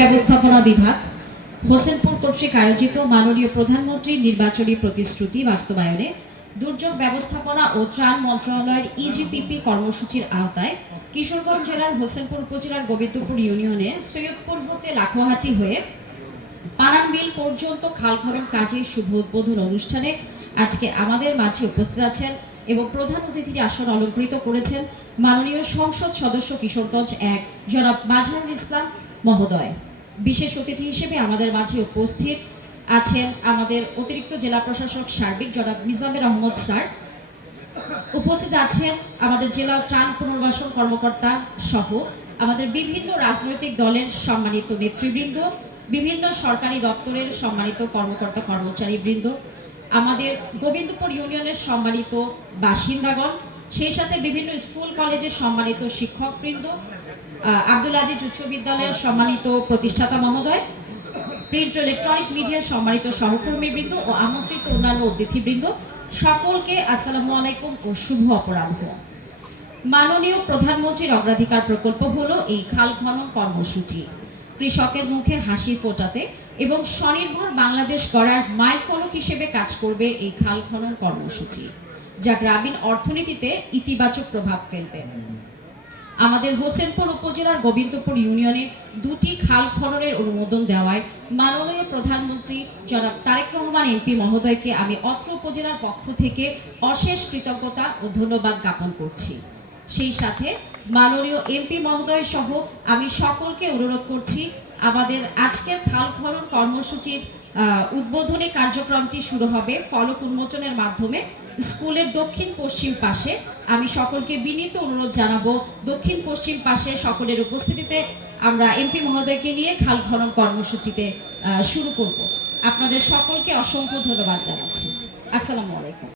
ব্যবস্থাপনা বিভাগ হোসেনপুর কর্তৃক আয়োজিত মাননীয় প্রধানমন্ত্রীর নির্বাচনী প্রতিশ্রুতি বাস্তবায়নে দুর্যোগ ব্যবস্থাপনা ও ত্রাণ মন্ত্রণালয়ের ইজিপিপি কর্মসূচির আওতায় কিশোরগঞ্জ জেলার হোসেনপুর উপজেলার গোবিন্দপুর ইউনিয়নে সৈয়দপুর হতে লাখোহাটি হয়ে পানামবিল পর্যন্ত খাল খনন কাজের শুভ উদ্বোধন অনুষ্ঠানে আজকে আমাদের মাঝে উপস্থিত আছেন এবং প্রধান অতিথির আসন অলঙ্কৃত করেছেন মাননীয় সংসদ সদস্য কিশোরগঞ্জ ১ জনাব মাজহারুল ইসলাম মহোদয়। বিশেষ অতিথি হিসেবে আমাদের মাঝে উপস্থিত আছেন আমাদের অতিরিক্ত জেলা প্রশাসক সার্বিক জনাব নিজামের আহমদ স্যার। উপস্থিত আছেন আমাদের জেলা ত্রাণ পুনর্বাসন কর্মকর্তা সহ আমাদের বিভিন্ন রাজনৈতিক দলের সম্মানিত নেতৃবৃন্দ, বিভিন্ন সরকারি দপ্তরের সম্মানিত কর্মকর্তা কর্মচারীবৃন্দ, আমাদের গোবিন্দপুর ইউনিয়নের সম্মানিত বাসিন্দাগণ, সেই সাথে বিভিন্ন স্কুল কলেজের সম্মানিত শিক্ষকবৃন্দ, আব্দুল আজিজ উচ্চ বিদ্যালয়ের সম্মানিত প্রতিষ্ঠাতা মহোদয়, প্রিন্ট ও ইলেকট্রনিক মিডিয়ার সম্মানিত সহকর্মীবৃন্দ ও আমন্ত্রিত অন্যান্য অতিথিবৃন্দ, সকলকে আসসালামু আলাইকুম ও শুভ অপরাহ্ন। মাননীয় প্রধানমন্ত্রীর অগ্রাধিকার প্রকল্প হলো এই খাল খনন কর্মসূচি। কৃষকের মুখে হাসি ফোটাতে এবং স্বনির্ভর বাংলাদেশ গড়ার মাইলফলক হিসেবে কাজ করবে এই খাল খনন কর্মসূচি, যা গ্রামীণ অর্থনীতিতে ইতিবাচক প্রভাব ফেলবে। আমাদের হোসেনপুর উপজেলার গোবিন্দপুর ইউনিয়নে 2টি খাল খননের অনুমোদন দেওয়ায় মাননীয় প্রধানমন্ত্রী জনাব তারেক রহমান এমপি মহোদয়কে আমি অত্র উপজেলার পক্ষ থেকে অশেষ কৃতজ্ঞতা ও ধন্যবাদ জ্ঞাপন করছি। সেই সাথে মাননীয় এমপি মহোদয় সহ আমি সকলকে অনুরোধ করছি, আমাদের আজকের খাল খনন কর্মসূচির উদ্বোধনী কার্যক্রমটি শুরু হবে ফলক উন্মোচনের মাধ্যমে স্কুলের দক্ষিণ পশ্চিম পাশে। আমি সকলকে বিনীত অনুরোধ জানাবো, দক্ষিণ পশ্চিম পাশে সকলের উপস্থিতিতে আমরা এমপি মহোদয়কে নিয়ে খাল খনন কর্মসূচিতে শুরু করব। আপনাদের সকলকে অসংখ্য ধন্যবাদ জানাচ্ছি। আসসালামু আলাইকুম।